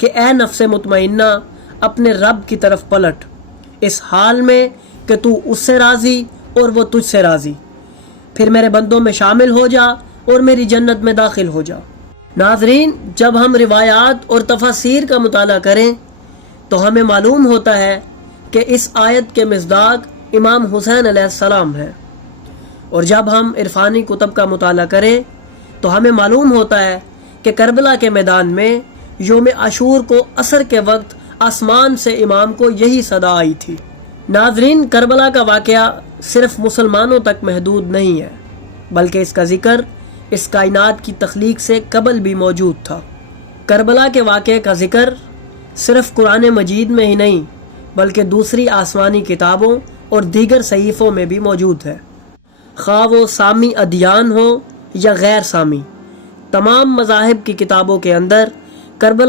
कि ए नफ्से मुतमइन्ना अपने रब की तरफ पलट, इस हाल में कि तू उससे राज़ी और वो तुझसे राज़ी, फिर मेरे बंदों में शामिल हो जा और मेरी जन्नत में दाखिल हो जा। नाज़रीन, जब हम रिवायात और तफसीर का मुताला करें तो हमें मालूम होता है कि इस आयत के मिस्दाक इमाम हुसैन अलैहिस्सलाम है, और जब हम इरफानी कुतब का मुताला करें तो हमें मालूम होता है कि करबला के मैदान में योम आशूर को असर के वक्त आसमान से इमाम को यही सदा आई थी। नाज़रीन, करबला का वाक़या सिर्फ मुसलमानों तक महदूद नहीं है, बल्कि इसका ज़िक्र इस कायनात की तख्लीक से कबल भी मौजूद था। करबला के वाक़े का ज़िक्र सिर्फ कुरान मजीद में ही नहीं बल्कि दूसरी आसमानी किताबों और दीगर सहीफ़ों में भी मौजूद है। खा वो सामी अदियान हो या गैर सामी, तमाम मज़ाहिब की किताबों के अंदर करबला